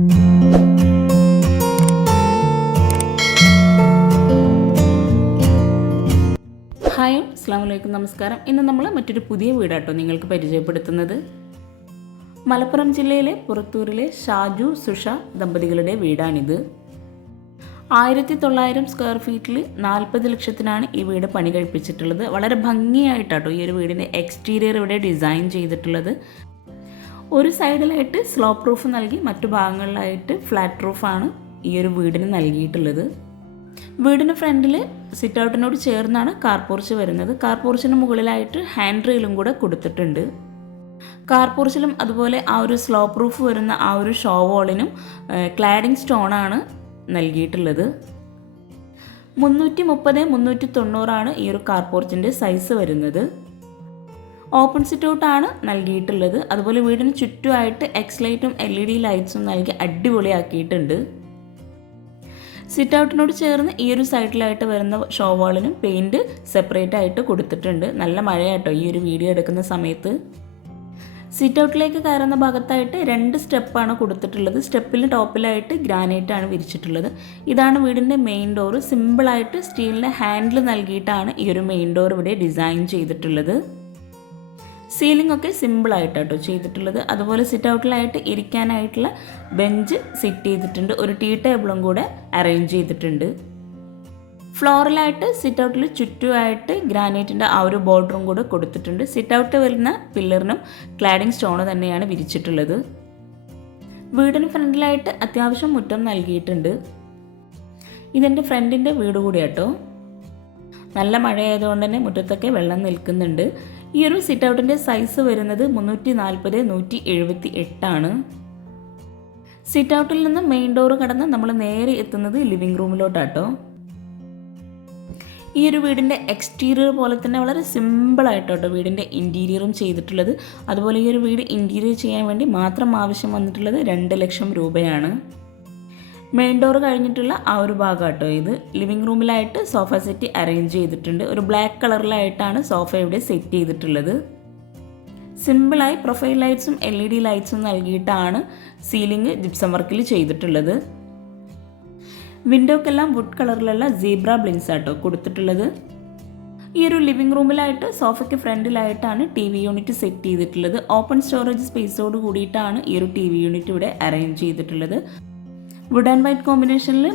Hi അസ്സാം നമസ്കാരം. ഇന്ന് നമ്മൾ മറ്റൊരു പുതിയ വീടാട്ടോ നിങ്ങൾക്ക് പരിചയപ്പെടുത്തുന്നത്. മലപ്പുറം ജില്ലയിലെ പുറത്തൂരിലെ ഷാജു സുഷ ദമ്പതികളുടെ വീടാണിത്. ആയിരത്തി തൊള്ളായിരം സ്ക്വയർ ഫീറ്റിൽ നാൽപ്പത് ലക്ഷത്തിനാണ് ഈ വീട് പണി കഴിപ്പിച്ചിട്ടുള്ളത്. വളരെ ഭംഗിയായിട്ടാട്ടോ ഈ ഒരു വീടിന്റെ എക്സ്റ്റീരിയർ ഇവിടെ ഡിസൈൻ ചെയ്തിട്ടുള്ളത്. ഒരു സൈഡിലായിട്ട് സ്ലോപ്പ് റൂഫ് നൽകി മറ്റു ഭാഗങ്ങളിലായിട്ട് ഫ്ലാറ്റ് റൂഫാണ് ഈ ഒരു വീടിന് നൽകിയിട്ടുള്ളത്. വീടിന് ഫ്രണ്ടിൽ സിറ്റ് ഔട്ടിനോട് ചേർന്നാണ് കാർപോർച്ച് വരുന്നത്. കാർ പോർച്ചിന് മുകളിലായിട്ട് ഹാൻഡ് റെയിലും കൂടെ കൊടുത്തിട്ടുണ്ട്. കാർ പോർച്ചിലും അതുപോലെ ആ ഒരു സ്ലോപ്പ് റൂഫ് വരുന്ന ആ ഒരു ഷോ വാളിനും ക്ലാഡിംഗ് സ്റ്റോണാണ് നൽകിയിട്ടുള്ളത്. മുന്നൂറ്റി മുപ്പത് മുന്നൂറ്റി തൊണ്ണൂറാണ് ഈ ഒരു കാർ പോർച്ചിന്റെ സൈസ് വരുന്നത്. ഓപ്പൺ സിറ്റ് ഔട്ടാണ് നൽകിയിട്ടുള്ളത്. അതുപോലെ വീടിന് ചുറ്റുമായിട്ട് എക്സ് ലൈറ്റും എൽ ഇ ഡി ലൈറ്റ്സും നൽകി അടിപൊളിയാക്കിയിട്ടുണ്ട്. സിറ്റ് ഔട്ടിനോട് ചേർന്ന് ഈ ഒരു സൈഡിലായിട്ട് വരുന്ന ഷോ വാളിനും പെയിന്റ് സെപ്പറേറ്റ് ആയിട്ട് കൊടുത്തിട്ടുണ്ട്. നല്ല മഴയാട്ടോ ഈ ഒരു വീഡിയോ എടുക്കുന്ന സമയത്ത്. സിറ്റ് ഔട്ടിലേക്ക് കയറുന്ന ഭാഗത്തായിട്ട് രണ്ട് സ്റ്റെപ്പാണ് കൊടുത്തിട്ടുള്ളത്. സ്റ്റെപ്പിൽ ടോപ്പിലായിട്ട് ഗ്രാനൈറ്റ് ആണ് വിരിച്ചിട്ടുള്ളത്. ഇതാണ് വീടിന്റെ മെയിൻ ഡോറ് സിമ്പിളായിട്ട് സ്റ്റീലിന്റെ ഹാൻഡിൽ നൽകിയിട്ടാണ് ഈ ഒരു മെയിൻ ഡോർ ഇവിടെ ഡിസൈൻ ചെയ്തിട്ടുള്ളത്. സീലിംഗ് ഒക്കെ സിമ്പിളായിട്ട് കേട്ടോ ചെയ്തിട്ടുള്ളത്. അതുപോലെ സിറ്റ് ഔട്ടിലായിട്ട് ഇരിക്കാനായിട്ടുള്ള ബെഞ്ച് സെറ്റ് ചെയ്തിട്ടുണ്ട്. ഒരു ടീ ടേബിളും കൂടെ അറേഞ്ച് ചെയ്തിട്ടുണ്ട്. ഫ്ലോറിലായിട്ട് സിറ്റ് ഔട്ടിൽ ചുറ്റുമായിട്ട് ഗ്രാനൈറ്റിന്റെ ആ ഒരു ബോർഡറും കൂടെ കൊടുത്തിട്ടുണ്ട്. സിറ്റ് ഔട്ട് വരുന്ന പില്ലറിനും ക്ലാഡിംഗ് സ്റ്റോൺ തന്നെയാണ് വിരിച്ചിട്ടുള്ളത്. വീടിന് ഫ്രണ്ടിലായിട്ട് അത്യാവശ്യം മുറ്റം നൽകിയിട്ടുണ്ട്. ഇതെന്റെ ഫ്രണ്ടിന്റെ വീട് കൂടിയാട്ടോ. നല്ല മഴയായതുകൊണ്ട് തന്നെ മുറ്റത്തൊക്കെ വെള്ളം നിൽക്കുന്നുണ്ട്. ഈ ഒരു സിറ്റ് ഔട്ടിന്റെ സൈസ് വരുന്നത് മുന്നൂറ്റി നാൽപ്പത് നൂറ്റി എഴുപത്തി എട്ടാണ് സിറ്റ് ഔട്ടിൽ നിന്ന് മെയിൻ ഡോർ കടന്ന് നമ്മൾ നേരെ എത്തുന്നത് ലിവിങ് റൂമിലോട്ടാട്ടോ. ഈ ഒരു വീടിന്റെ എക്സ്റ്റീരിയർ പോലെ തന്നെ വളരെ സിമ്പിളായിട്ടോ വീടിന്റെ ഇന്റീരിയറും ചെയ്തിട്ടുള്ളത്. അതുപോലെ ഈ ഒരു വീട് ഇന്റീരിയർ ചെയ്യാൻ വേണ്ടി മാത്രം ആവശ്യം വന്നിട്ടുള്ളത് രണ്ട് ലക്ഷം രൂപയാണ്. മെയിൻ ഡോർ കഴിഞ്ഞിട്ടുള്ള ആ ഒരു ഭാഗം കേട്ടോ ഇത്. ലിവിങ് റൂമിലായിട്ട് സോഫ സെറ്റ് അറേഞ്ച് ചെയ്തിട്ടുണ്ട്. ഒരു ബ്ലാക്ക് കളറിലായിട്ടാണ് സോഫ ഇവിടെ സെറ്റ് ചെയ്തിട്ടുള്ളത്. സിമ്പിളായി പ്രൊഫൈൽ ലൈറ്റ്സും എൽ ഇ ഡി ലൈറ്റ്സും നൽകിയിട്ടാണ് സീലിംഗ് ജിപ്സം വർക്കിൽ ചെയ്തിട്ടുള്ളത്. വിൻഡോക്കെല്ലാം വുഡ് കളറിലുള്ള സീബ്ര ബ്ലിങ്സ് ആട്ടോ കൊടുത്തിട്ടുള്ളത്. ഈ ഒരു ലിവിംഗ് റൂമിലായിട്ട് സോഫയ്ക്ക് ഫ്രണ്ടിലായിട്ടാണ് ടി വി യൂണിറ്റ് സെറ്റ് ചെയ്തിട്ടുള്ളത്. ഓപ്പൺ സ്റ്റോറേജ് സ്പേസോട് കൂടിയിട്ടാണ് ഈ ഒരു ടി വി യൂണിറ്റ് ഇവിടെ അറേഞ്ച് ചെയ്തിട്ടുള്ളത്. വുഡ് ആൻഡ് വൈറ്റ് കോമ്പിനേഷനിൽ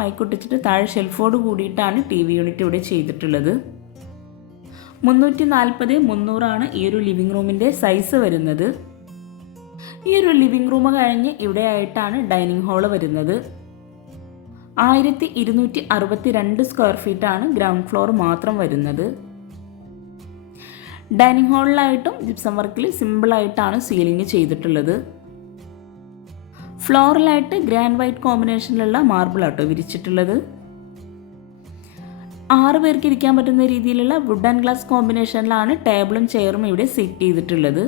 മൈക്ക് ഒട്ടിച്ചിട്ട് താഴെ ഷെൽഫോട് കൂടിയിട്ടാണ് ടി വി യൂണിറ്റ് ഇവിടെ ചെയ്തിട്ടുള്ളത്. മുന്നൂറ്റി നാൽപ്പത് മുന്നൂറാണ് ഈ ഒരു ലിവിംഗ് റൂമിന്റെ സൈസ് വരുന്നത്. ഈ ഒരു ലിവിംഗ് റൂം കഴിഞ്ഞ് ഇവിടെ ആയിട്ടാണ് ഡൈനിങ് ഹാൾ വരുന്നത്. ആയിരത്തി ഇരുന്നൂറ്റി അറുപത്തി രണ്ട് സ്ക്വയർ ഫീറ്റാണ് ഗ്രൗണ്ട് ഫ്ലോർ മാത്രം വരുന്നത്. ഡൈനിങ് ഹാളിലായിട്ടും ജിപ്സം വർക്കിൽ സിമ്പിളായിട്ടാണ് സീലിംഗ് ചെയ്തിട്ടുള്ളത്. ഫ്ലോറിലായിട്ട് ഗ്രാൻഡ് വൈറ്റ് കോമ്പിനേഷനിലുള്ള മാർബിൾ ആട്ടോ വിരിച്ചിട്ടുള്ളത്. ആറ് പേർക്ക് ഇരിക്കാൻ പറ്റുന്ന രീതിയിലുള്ള വുഡ് ആൻഡ് ഗ്ലാസ് കോമ്പിനേഷനിലാണ് ടേബിളും ചെയറും ഇവിടെ സെറ്റ് ചെയ്തിട്ടുള്ളത്.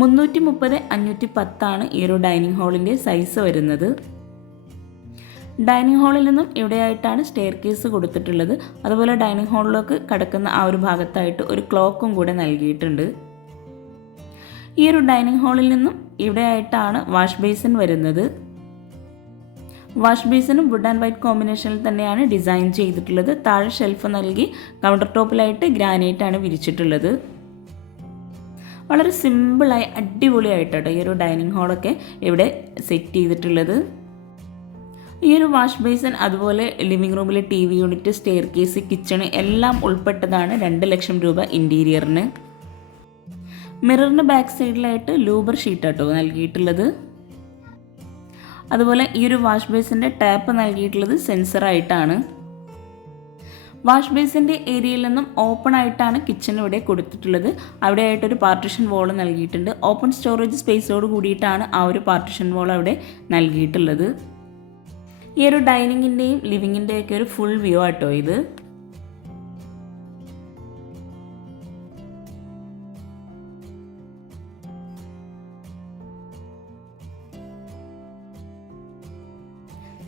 മുന്നൂറ്റി മുപ്പത് അഞ്ഞൂറ്റി പത്താണ് ഈ ഒരു ഡൈനിങ് ഹാളിന്റെ സൈസ് വരുന്നത്. ഡൈനിങ് ഹാളിൽ നിന്നും ഇവിടെയായിട്ടാണ് സ്റ്റെയർ കേസ് കൊടുത്തിട്ടുള്ളത്. അതുപോലെ ഡൈനിങ് ഹാളിലേക്ക് കടക്കുന്ന ആ ഒരു ഭാഗത്തായിട്ട് ഒരു ക്ലോക്കും കൂടെ നൽകിയിട്ടുണ്ട്. ഈ ഒരു ഡൈനിങ് ഹാളിൽ നിന്നും ഇവിടെയായിട്ടാണ് വാഷ് ബേസിൻ വരുന്നത്. വാഷ് ബേസിനും വുഡ് ആൻഡ് വൈറ്റ് കോമ്പിനേഷനിൽ തന്നെയാണ് ഡിസൈൻ ചെയ്തിട്ടുള്ളത്. താഴെ ഷെൽഫ് നൽകി കൗണ്ടർ ടോപ്പിലായിട്ട് ഗ്രാനൈറ്റ് ആണ് വിരിച്ചിട്ടുള്ളത്. വളരെ സിമ്പിളായി അടിപൊളിയായിട്ടോ ഈ ഒരു ഡൈനിങ് ഹാളൊക്കെ ഇവിടെ സെറ്റ് ചെയ്തിട്ടുള്ളത്. ഈ ഒരു വാഷ് ബേസിൻ അതുപോലെ ലിവിംഗ് റൂമിലെ T V unit staircase kitchen എല്ലാം ഉൾപ്പെട്ടതാണ് രണ്ട് ലക്ഷം രൂപ ഇന്റീരിയറിന്. മിററിന് ബാക്ക് സൈഡിലായിട്ട് ലൂബർ ഷീറ്റാട്ടോ നൽകിയിട്ടുള്ളത്. അതുപോലെ ഈ ഒരു വാഷ് ബേസിന്റെ ടാപ്പ് നൽകിയിട്ടുള്ളത് സെൻസറായിട്ടാണ്. വാഷ് ബേസിന്റെ ഏരിയയിൽ നിന്നും ഓപ്പൺ ആയിട്ടാണ് കിച്ചൺ ഇവിടെ കൊടുത്തിട്ടുള്ളത്. അവിടെ ആയിട്ടൊരു പാർട്ടിഷൻ വോൾ നൽകിയിട്ടുണ്ട്. ഓപ്പൺ സ്റ്റോറേജ് സ്പേസോട് കൂടിയിട്ടാണ് ആ ഒരു പാർട്ടിഷൻ വോൾ അവിടെ നൽകിയിട്ടുള്ളത്. ഈ ഒരു ഡൈനിങ്ങിന്റെയും ലിവിങ്ങിന്റെയൊക്കെ ഒരു ഫുൾ വ്യൂ ആട്ടോ ഇത്.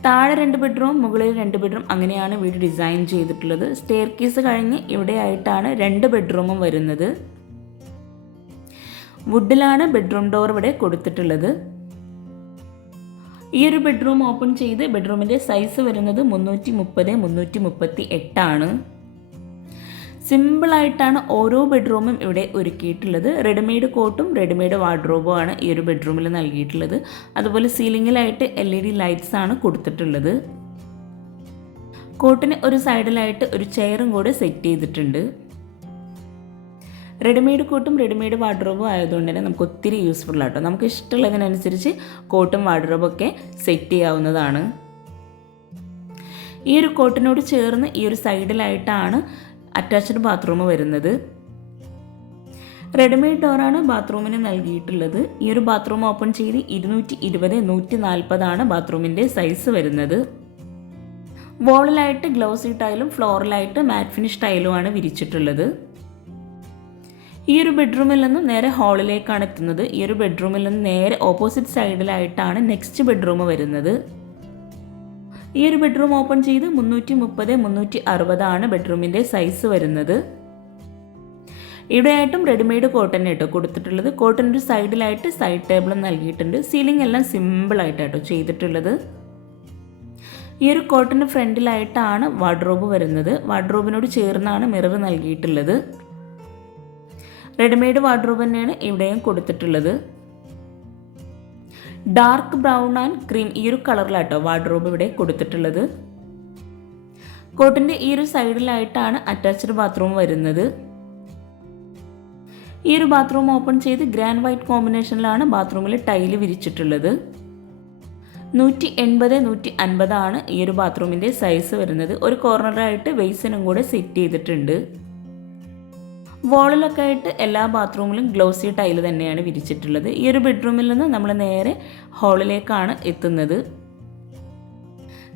താഴെ രണ്ട് ബെഡ്റൂം മുകളിൽ രണ്ട് ബെഡ്റൂം അങ്ങനെയാണ് വീട് ഡിസൈൻ ചെയ്തിട്ടുള്ളത്. സ്റ്റെയർ കേസ് കഴിഞ്ഞ് ഇവിടെയായിട്ടാണ് രണ്ട് ബെഡ്റൂമും വരുന്നത്. വുഡിലാണ് ബെഡ്റൂം ഡോർ ഇവിടെ കൊടുത്തിട്ടുള്ളത്. ഈ ഒരു ബെഡ്റൂം ഓപ്പൺ ചെയ്ത് ബെഡ്റൂമിന്റെ സൈസ് വരുന്നത് മുന്നൂറ്റി മുപ്പത് മുന്നൂറ്റി മുപ്പത്തി എട്ടാണ്. സിമ്പിളായിട്ടാണ് ഓരോ ബെഡ്റൂമും ഇവിടെ ഒരുക്കിയിട്ടുള്ളത്. റെഡിമെയ്ഡ് കോട്ടും റെഡിമെയ്ഡ് വാർഡ്രോബും ആണ് ഈ ഒരു ബെഡ്റൂമിൽ നൽകിയിട്ടുള്ളത്. അതുപോലെ സീലിങ്ങിലായിട്ട് എൽ ഇ ഡി ലൈറ്റ്സ് ആണ് കൊടുത്തിട്ടുള്ളത്. കോട്ടിന് ഒരു സൈഡിലായിട്ട് ഒരു ചെയറും കൂടെ സെറ്റ് ചെയ്തിട്ടുണ്ട്. റെഡിമെയ്ഡ് കോട്ടും റെഡിമെയ്ഡ് വാർഡ്രോബും ആയതുകൊണ്ട് തന്നെ നമുക്ക് ഒത്തിരി യൂസ്ഫുൾ ആട്ടോ. നമുക്ക് ഇഷ്ടമുള്ളതിനനുസരിച്ച് കോട്ടും വാർഡ്രോബും ഒക്കെ സെറ്റ് ചെയ്യാവുന്നതാണ്. ഈ ഒരു കോട്ടിനോട് ചേർന്ന് ഈ ഒരു സൈഡിലായിട്ടാണ് അറ്റാച്ച്ഡ് ബാത്റൂം വരുന്നത്. റെഡിമെയ്ഡ് ഡോറാണ് ബാത്റൂമിന് നൽകിയിട്ടുള്ളത്. ഈ ഒരു ബാത്റൂം ഓപ്പൺ ചെയ്ത് ഇരുന്നൂറ്റി ഇരുപത് നൂറ്റി നാൽപ്പതാണ് ബാത്റൂമിന്റെ സൈസ് വരുന്നത്. വോളിലായിട്ട് ഗ്ലൗസി ടൈലും ഫ്ലോറിലായിട്ട് മാറ്റ് ഫിനിഷ് ടൈലുമാണ് വിരിച്ചിട്ടുള്ളത്. ഈ ഒരു ബെഡ്റൂമിൽ നിന്ന് നേരെ ഹാളിലേക്കാണ് എത്തുന്നത്. ഈ ഒരു ബെഡ്റൂമിൽ നിന്ന് നേരെ ഓപ്പോസിറ്റ് സൈഡിലായിട്ടാണ് നെക്സ്റ്റ് ബെഡ്റൂം വരുന്നത്. ഈ ഒരു ബെഡ്റൂം ഓപ്പൺ ചെയ്ത് മുന്നൂറ്റി മുപ്പത് മുന്നൂറ്റി അറുപതാണ് ബെഡ്റൂമിന്റെ സൈസ് വരുന്നത്. ഇവിടെയായിട്ടും റെഡിമെയ്ഡ് കോട്ടൺ കേട്ടോ കൊടുത്തിട്ടുള്ളത്. കോട്ടൺ ഒരു സൈഡിലായിട്ട് സൈഡ് ടേബിളും നൽകിയിട്ടുണ്ട്. സീലിംഗ് എല്ലാം സിമ്പിളായിട്ട് കേട്ടോ ചെയ്തിട്ടുള്ളത്. ഈ ഒരു കോട്ടന്റെ ഫ്രണ്ടിലായിട്ടാണ് വാർഡ്രോബ് വരുന്നത്. വാർഡ്രോബിനോട് ചേർന്നാണ് മിറർ നൽകിയിട്ടുള്ളത്. റെഡിമെയ്ഡ് വാർഡ്രോബ് തന്നെയാണ് ഇവിടെയും കൊടുത്തിട്ടുള്ളത്. ഡാർക്ക് ബ്രൗൺ ആൻഡ് ക്രീം ഈ ഒരു കളറിലാട്ടോ വാർഡ്രോബ് ഇവിടെ കൊടുത്തിട്ടുള്ളത്. കോട്ടിന്റെ ഈ ഒരു സൈഡിലായിട്ടാണ് അറ്റാച്ച്ഡ് ബാത്റൂം വരുന്നത്. ഈ ഒരു ബാത്റൂം ഓപ്പൺ ചെയ്ത് ഗ്രാൻഡ് വൈറ്റ് കോമ്പിനേഷനിലാണ് ബാത്റൂമിൽ ടൈൽ വിരിച്ചിട്ടുള്ളത്. നൂറ്റി എൺപത് നൂറ്റി അൻപതാണ് ഈ ഒരു ബാത്റൂമിന്റെ സൈസ് വരുന്നത്. ഒരു കോർണറായിട്ട് വെയ്സിനും കൂടെ സെറ്റ് ചെയ്തിട്ടുണ്ട്. വോളിലൊക്കെ ആയിട്ട് എല്ലാ ബാത്റൂമിലും ഗ്ലോസി ടൈൽ തന്നെയാണ് വിരിച്ചിട്ടുള്ളത്. ഈ ഒരു ബെഡ്റൂമിൽ നിന്ന് നമ്മൾ നേരെ ഹാളിലേക്കാണ് എത്തുന്നത്.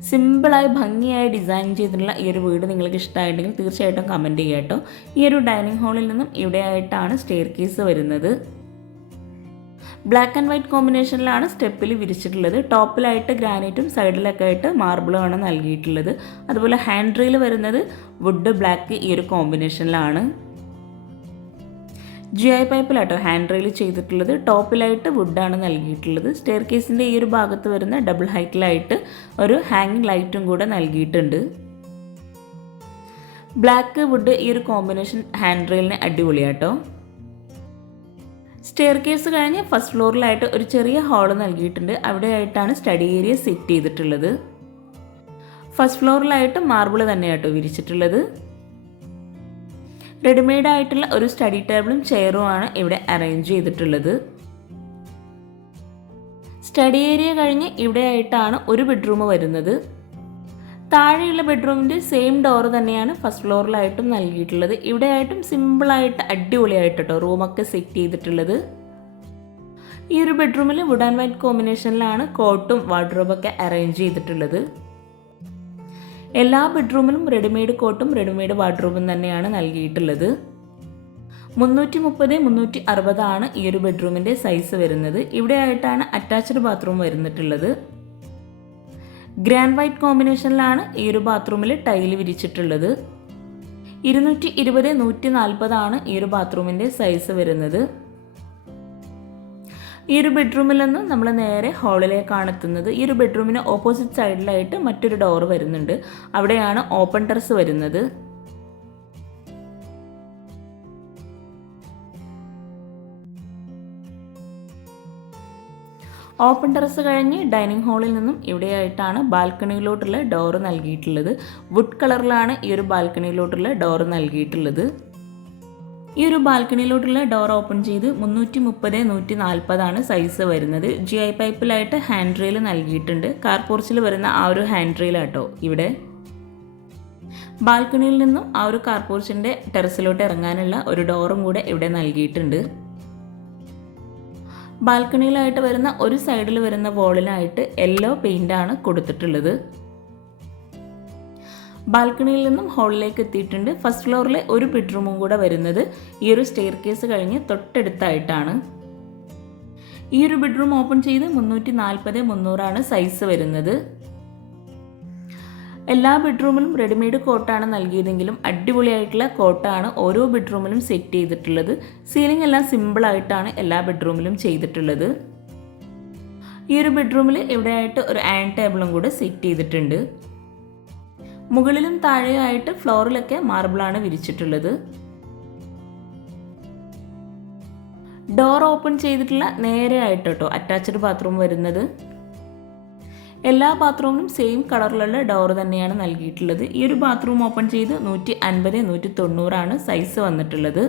സിമ്പിളായി ഭംഗിയായി ഡിസൈൻ ചെയ്തിട്ടുള്ള ഈ ഒരു വീട് നിങ്ങൾക്ക് ഇഷ്ടമായിട്ടുണ്ടെങ്കിൽ തീർച്ചയായിട്ടും കമന്റ് ചെയ്യുക കേട്ടോ. ഈ ഒരു ഡൈനിങ് ഹാളിൽ നിന്നും ഇവിടെയായിട്ടാണ് സ്റ്റെയർ കേസ് വരുന്നത്. ബ്ലാക്ക് ആൻഡ് വൈറ്റ് കോമ്പിനേഷനിലാണ് സ്റ്റെപ്പിൽ വിരിച്ചിട്ടുള്ളത്. ടോപ്പിലായിട്ട് ഗ്രാനൈറ്റും സൈഡിലൊക്കെ ആയിട്ട് മാർബിളുമാണ് നൽകിയിട്ടുള്ളത്. അതുപോലെ ഹാൻഡ് വരുന്നത് വുഡ് ബ്ലാക്ക് ഈ ഒരു കോമ്പിനേഷനിലാണ്. ജി ഐ പൈപ്പിലാട്ടോ ഹാൻഡ് റെയിൽ ചെയ്തിട്ടുള്ളത്. ടോപ്പിലായിട്ട് വുഡാണ് നൽകിയിട്ടുള്ളത്. സ്റ്റെയർ കേസിന്റെ ഈ ഒരു ഭാഗത്ത് വരുന്ന ഡബിൾ ഹൈറ്റിലായിട്ട് ഒരു ഹാങ്ങിങ് ലൈറ്റും കൂടെ നൽകിയിട്ടുണ്ട്. ബ്ലാക്ക് വുഡ് ഈ ഒരു കോമ്പിനേഷൻ ഹാൻഡ് റെയിലിന് അടിപൊളിയാട്ടോ. സ്റ്റെയർ കേസ് കഴിഞ്ഞ് ഫസ്റ്റ് ഫ്ലോറിലായിട്ട് ഒരു ചെറിയ ഹാൾ നൽകിയിട്ടുണ്ട്. അവിടെയായിട്ടാണ് സ്റ്റഡി ഏരിയ സെറ്റ് ചെയ്തിട്ടുള്ളത്. ഫസ്റ്റ് ഫ്ലോറിലായിട്ട് മാർബിൾ തന്നെയാട്ടോ വിരിച്ചിട്ടുള്ളത്. റെഡിമെയ്ഡ് ആയിട്ടുള്ള ഒരു സ്റ്റഡി ടേബിളും ചെയറുമാണ് ഇവിടെ അറേഞ്ച് ചെയ്തിട്ടുള്ളത്. സ്റ്റഡി ഏരിയ കഴിഞ്ഞ് ഇവിടെയായിട്ടാണ് ഒരു ബെഡ്റൂം വരുന്നത്. താഴെയുള്ള ബെഡ്റൂമിന്റെ സെയിം ഡോർ തന്നെയാണ് ഫസ്റ്റ് ഫ്ലോറിലായിട്ടും നൽകിയിട്ടുള്ളത്. ഇവിടെയായിട്ടും സിമ്പിളായിട്ട് അടിപൊളിയായിട്ട് കേട്ടോ റൂമൊക്കെ സെറ്റ് ചെയ്തിട്ടുള്ളത്. ഈ ഒരു ബെഡ്റൂമിൽ വുഡ് ആൻഡ് വൈറ്റ് കോമ്പിനേഷനിലാണ് കോട്ടും വാർഡ്രോബൊക്കെ അറേഞ്ച് ചെയ്തിട്ടുള്ളത്. എല്ലാ ബെഡ്റൂമിലും റെഡിമെയ്ഡ് കോട്ടും റെഡിമെയ്ഡ് വാർഡ്രോബും തന്നെയാണ് നൽകിയിട്ടുള്ളത്. മുന്നൂറ്റി മുപ്പത് മുന്നൂറ്റി അറുപതാണ് ഈ ഒരു ബെഡ്റൂമിന്റെ സൈസ് വരുന്നത്. ഇവിടെ ആയിട്ടാണ് അറ്റാച്ച്ഡ് ബാത്റൂം വരുന്നിട്ടുള്ളത്. ഗ്രാൻഡ് വൈറ്റ് കോമ്പിനേഷനിലാണ് ഈ ഒരു ബാത്റൂമിൽ ടൈൽ വിരിച്ചിട്ടുള്ളത്. ഇരുന്നൂറ്റി ഇരുപത് നൂറ്റി നാൽപ്പതാണ് ഈ ഒരു ബാത്റൂമിന്റെ സൈസ് വരുന്നത്. ഈ ഒരു ബെഡ്റൂമിൽ നിന്ന് നമ്മൾ നേരെ ഹാളിലേക്കാണ് എത്തുന്നത്. ഈ ഒരു ബെഡ്റൂമിന് ഓപ്പോസിറ്റ് സൈഡിലായിട്ട് മറ്റൊരു ഡോർ വരുന്നുണ്ട്. അവിടെയാണ് ഓപ്പൺ ടെറസ് വരുന്നത്. ഓപ്പൺ ടെറസ് കഴിഞ്ഞ് ഡൈനിങ് ഹാളിൽ നിന്നും ഇവിടെയായിട്ടാണ് ബാൽക്കണിയിലോട്ടുള്ള ഡോറ് നൽകിയിട്ടുള്ളത്. വുഡ് കളറിലാണ് ഈ ഒരു ബാൽക്കണിയിലോട്ടുള്ള ഡോറ് നൽകിയിട്ടുള്ളത്. ഈ ഒരു ബാൽക്കണിയിലോട്ടുള്ള ഡോർ ഓപ്പൺ ചെയ്ത് മുന്നൂറ്റി മുപ്പത് നൂറ്റി നാൽപ്പതാണ് സൈസ് വരുന്നത്. ജി ഐ പൈപ്പിലായിട്ട് ഹാൻഡ് റെയിൽ നൽകിയിട്ടുണ്ട്. കാർ പോർച്ചിൽ വരുന്ന ആ ഒരു ഹാൻഡ് റെയിലാട്ടോ ഇവിടെ. ബാൽക്കണിയിൽ നിന്നും ആ ഒരു കാർ പോർച്ചിന്റെ ടെറസിലോട്ട് ഇറങ്ങാനുള്ള ഒരു ഡോറും കൂടെ ഇവിടെ നൽകിയിട്ടുണ്ട്. ബാൽക്കണിയിലായിട്ട് വരുന്ന ഒരു സൈഡിൽ വരുന്ന വോളിനായിട്ട് യെല്ലോ പെയിന്റാണ് കൊടുത്തിട്ടുള്ളത്. ബാൽക്കണിയിൽ നിന്നും ഹാളിലേക്ക് എത്തിയിട്ടുണ്ട്. ഫസ്റ്റ് ഫ്ലോറിലെ ഒരു ബെഡ്റൂമും കൂടെ വരുന്നത് ഈ ഒരു സ്റ്റെയർ കേസ് കഴിഞ്ഞ് തൊട്ടടുത്തായിട്ടാണ്. ഈ ഒരു ബെഡ്റൂം ഓപ്പൺ ചെയ്ത് മുന്നൂറ്റി നാൽപ്പത് മുന്നൂറാണ് സൈസ് വരുന്നത്. എല്ലാ ബെഡ്റൂമിലും റെഡിമെയ്ഡ് കോട്ടാണ് നൽകിയതെങ്കിലും അടിപൊളിയായിട്ടുള്ള കോട്ടാണ് ഓരോ ബെഡ്റൂമിലും സെറ്റ് ചെയ്തിട്ടുള്ളത്. സീലിംഗ് എല്ലാം സിമ്പിളായിട്ടാണ് എല്ലാ ബെഡ്റൂമിലും ചെയ്തിട്ടുള്ളത്. ഈ ഒരു ബെഡ്റൂമിൽ ഇവിടെയായിട്ട് ഒരു ആൻഡ് ടേബിളും കൂടെ സെറ്റ് ചെയ്തിട്ടുണ്ട്. മുകളിലും താഴെയായിട്ട് ഫ്ലോറിലൊക്കെ മാർബിളാണ് വിരിച്ചിട്ടുള്ളത്. ഡോർ ഓപ്പൺ ചെയ്തിട്ടുള്ള നേരെ ആയിട്ട് അറ്റാച്ച്ഡ് ബാത്റൂം വരുന്നത്. എല്ലാ ബാത്റൂമിനും സെയിം കളറിലുള്ള ഡോർ തന്നെയാണ് നൽകിയിട്ടുള്ളത്. ഈ ഒരു ബാത്റൂം ഓപ്പൺ ചെയ്ത് നൂറ്റി അൻപത് നൂറ്റി തൊണ്ണൂറാണ് സൈസ് വന്നിട്ടുള്ളത്.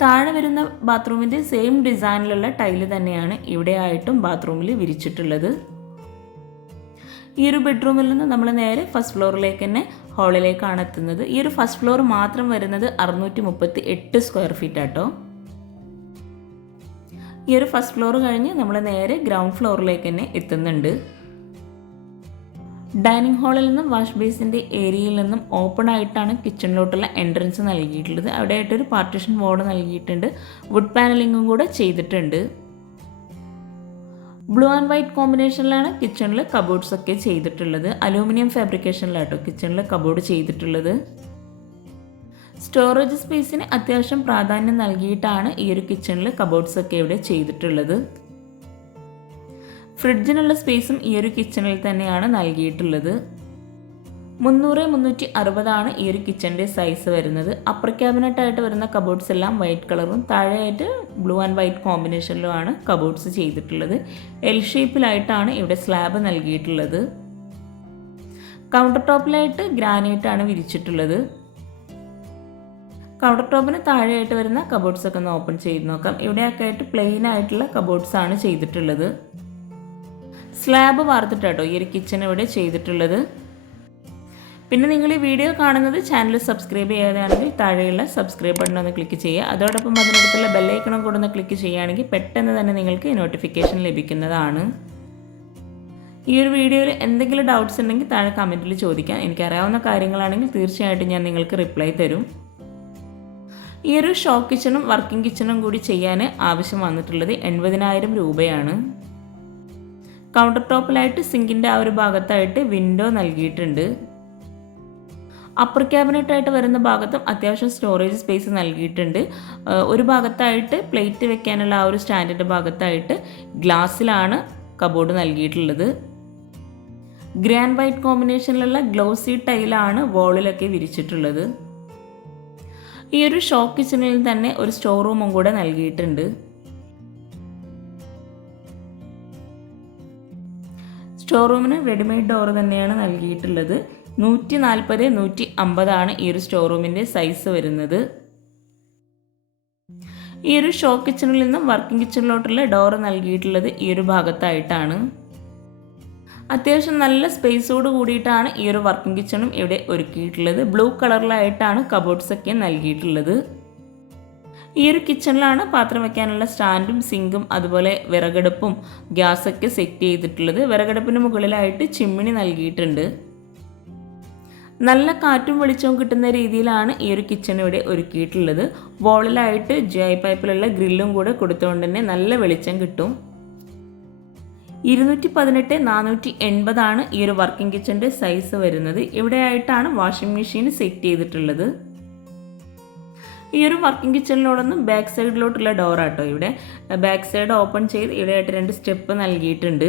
താഴെ വരുന്ന ബാത്റൂമിന്റെ സെയിം ഡിസൈനിലുള്ള ടൈൽ തന്നെയാണ് ഇവിടെ ആയിട്ടും ബാത്റൂമിൽ വിരിച്ചിട്ടുള്ളത്. ഈ ഒരു ബെഡ്റൂമിൽ നിന്ന് നമ്മൾ നേരെ ഫസ്റ്റ് ഫ്ലോറിലേക്ക് തന്നെ ഹാളിലേക്കാണ് എത്തുന്നത്. ഈ ഒരു ഫസ്റ്റ് ഫ്ലോർ മാത്രം വരുന്നത് അറുന്നൂറ്റി മുപ്പത്തി എട്ട് സ്ക്വയർ ഫീറ്റ് ആട്ടോ. ഈ ഒരു ഫസ്റ്റ് ഫ്ലോർ കഴിഞ്ഞ് നമ്മൾ നേരെ ഗ്രൗണ്ട് ഫ്ലോറിലേക്ക് തന്നെ എത്തുന്നുണ്ട്. ഡൈനിങ് ഹാളിൽ നിന്നും വാഷ് ബേസിന്റെ ഏരിയയിൽ നിന്നും ഓപ്പൺ ആയിട്ടാണ് കിച്ചണിലോട്ടുള്ള എൻട്രൻസ് നൽകിയിട്ടുള്ളത്. അവിടെ ആയിട്ടൊരു പാർട്ടീഷൻ ബോർഡ് നൽകിയിട്ടുണ്ട്. വുഡ് പാനലിങ്ങും കൂടെ ചെയ്തിട്ടുണ്ട്. ബ്ലൂ ആൻഡ് വൈറ്റ് കോമ്പിനേഷനിലാണ് കിച്ചണിൽ കബോർഡ്സ് ഒക്കെ ചെയ്തിട്ടുള്ളത്. അലൂമിനിയം ഫാബ്രിക്കേഷനിലാട്ടോ കിച്ചണിൽ കബോർഡ് ചെയ്തിട്ടുള്ളത്. സ്റ്റോറേജ് സ്പേസിന് അത്യാവശ്യം പ്രാധാന്യം നൽകിയിട്ടാണ് ഈ ഒരു കിച്ചണിൽ കബോർഡ്സ് ഒക്കെ ഇവിടെ ചെയ്തിട്ടുള്ളത്. ഫ്രിഡ്ജിനുള്ള സ്പേസും ഈ ഒരു കിച്ചണിൽ തന്നെയാണ് നൽകിയിട്ടുള്ളത്. മുന്നൂറ് മുന്നൂറ്റി അറുപതാണ് ഈ ഒരു കിച്ചന്റെ സൈസ് വരുന്നത്. അപ്പർ ക്യാബിനറ്റ് ആയിട്ട് വരുന്ന കബോർഡ്സ് എല്ലാം വൈറ്റ് കളറും താഴെയായിട്ട് ബ്ലൂ ആൻഡ് വൈറ്റ് കോമ്പിനേഷനിലുമാണ് കബോർഡ്സ് ചെയ്തിട്ടുള്ളത്. എൽ ഷേപ്പിലായിട്ടാണ് ഇവിടെ സ്ലാബ് നൽകിയിട്ടുള്ളത്. കൗണ്ടർ ടോപ്പിലായിട്ട് ഗ്രാനൈറ്റ് ആണ് വിരിച്ചിട്ടുള്ളത്. കൗണ്ടർ ടോപ്പിന് താഴെയായിട്ട് വരുന്ന കബോർഡ്സ് ഒക്കെ ഒന്ന് ഓപ്പൺ ചെയ്ത് നോക്കാം. ഇവിടെയൊക്കെ ആയിട്ട് പ്ലെയിൻ ആയിട്ടുള്ള കബോർഡ്സ് ആണ് ചെയ്തിട്ടുള്ളത്. സ്ലാബ് വാർത്തിട്ടാട്ടോ ഈ ഒരു കിച്ചൺ ഇവിടെ ചെയ്തിട്ടുള്ളത്. പിന്നെ നിങ്ങൾ ഈ വീഡിയോ കാണുന്നത് ചാനൽ സബ്സ്ക്രൈബ് ചെയ്യാതാണെങ്കിൽ താഴെയുള്ള സബ്സ്ക്രൈബ് ബട്ടൺ ഒന്ന് ക്ലിക്ക് ചെയ്യുക. അതോടൊപ്പം അതിനടുത്തുള്ള ബെല്ലൈക്കണം കൂടെ ഒന്ന് ക്ലിക്ക് ചെയ്യുകയാണെങ്കിൽ പെട്ടെന്ന് തന്നെ നിങ്ങൾക്ക് നോട്ടിഫിക്കേഷൻ ലഭിക്കുന്നതാണ്. ഈ ഒരു വീഡിയോയിൽ എന്തെങ്കിലും ഡൗട്ട്സ് ഉണ്ടെങ്കിൽ താഴെ കമന്റിൽ ചോദിക്കാം. എനിക്കറിയാവുന്ന കാര്യങ്ങളാണെങ്കിൽ തീർച്ചയായിട്ടും ഞാൻ നിങ്ങൾക്ക് റിപ്ലൈ തരും. ഈ ഒരു ഷോ കിച്ചണും വർക്കിംഗ് കിച്ചണും കൂടി ചെയ്യാൻ ആവശ്യം വന്നിട്ടുള്ളത് എൺപതിനായിരം രൂപയാണ്. കൗണ്ടർ ടോപ്പിലായിട്ട് സിങ്കിന്റെ ആ ഒരു ഭാഗത്തായിട്ട് വിൻഡോ നൽകിയിട്ടുണ്ട്. അപ്പർ ക്യാബിനറ്റ് ആയിട്ട് വരുന്ന ഭാഗത്തും അത്യാവശ്യം സ്റ്റോറേജ് സ്പേസ് നൽകിയിട്ടുണ്ട്. ഒരു ഭാഗത്തായിട്ട് പ്ലേറ്റ് വെക്കാനുള്ള ആ ഒരു സ്റ്റാൻഡിന്റെ ഭാഗത്തായിട്ട് ഗ്ലാസ്സിലാണ് കബോർഡ് നൽകിയിട്ടുള്ളത്. ഗ്രാൻഡ് വൈറ്റ് കോമ്പിനേഷനിലുള്ള ഗ്ലോസി ടൈലാണ് വോളിലൊക്കെ വിരിച്ചിട്ടുള്ളത്. ഈ ഒരു ഷോ കിച്ചണിൽ തന്നെ ഒരു സ്റ്റോർ റൂമും കൂടെ നൽകിയിട്ടുണ്ട്. സ്റ്റോർ റൂമിന് റെഡിമെയ്ഡ് ഡോർ തന്നെയാണ് നൽകിയിട്ടുള്ളത്. നൂറ്റി നാൽപ്പത് നൂറ്റി അമ്പതാണ് ഈ ഒരു സ്റ്റോർ റൂമിന്റെ സൈസ് വരുന്നത്. ഈ ഒരു ഷോ കിച്ചണിൽ നിന്നും വർക്കിംഗ് കിച്ചണിലോട്ടുള്ള ഡോർ നൽകിയിട്ടുള്ളത് ഈ ഒരു ഭാഗത്തായിട്ടാണ്. അത്യാവശ്യം നല്ല സ്പേസോട് കൂടിയിട്ടാണ് ഈ ഒരു വർക്കിംഗ് കിച്ചണും ഇവിടെ ഒരുക്കിയിട്ടുള്ളത്. ബ്ലൂ കളറിലായിട്ടാണ് കബോർഡ്സ് ഒക്കെ നൽകിയിട്ടുള്ളത്. ഈ ഒരു കിച്ചണിലാണ് പാത്രം വയ്ക്കാനുള്ള സ്റ്റാൻഡും സിങ്കും അതുപോലെ വിറകടുപ്പും ഗ്യാസൊക്കെ സെറ്റ് ചെയ്തിട്ടുള്ളത്. വിറകടുപ്പിന് മുകളിലായിട്ട് ചിമ്മിണി നൽകിയിട്ടുണ്ട്. നല്ല കാറ്റും വെളിച്ചവും കിട്ടുന്ന രീതിയിലാണ് ഈ ഒരു കിച്ചൺ ഇവിടെ ഒരുക്കിയിട്ടുള്ളത്. വോളിലായിട്ട് ജൈ പൈപ്പിലുള്ള ഗ്രില്ലും കൂടെ കൊടുത്തുകൊണ്ട് തന്നെ നല്ല വെളിച്ചം കിട്ടും. ഇരുന്നൂറ്റി പതിനെട്ട് നാനൂറ്റി എൺപതാണ് ഈ ഒരു വർക്കിംഗ് കിച്ചന്റെ സൈസ് വരുന്നത്. ഇവിടെയായിട്ടാണ് വാഷിംഗ് മെഷീൻ സെറ്റ് ചെയ്തിട്ടുള്ളത്. ഈ ഒരു വർക്കിംഗ് കിച്ചണിലോടൊന്നും ബാക്ക് സൈഡിലോട്ടുള്ള ഡോറാട്ടോ ഇവിടെ. ബാക്ക് സൈഡ് ഓപ്പൺ ചെയ്ത് ഇവിടെയായിട്ട് രണ്ട് സ്റ്റെപ്പ് നൽകിയിട്ടുണ്ട്.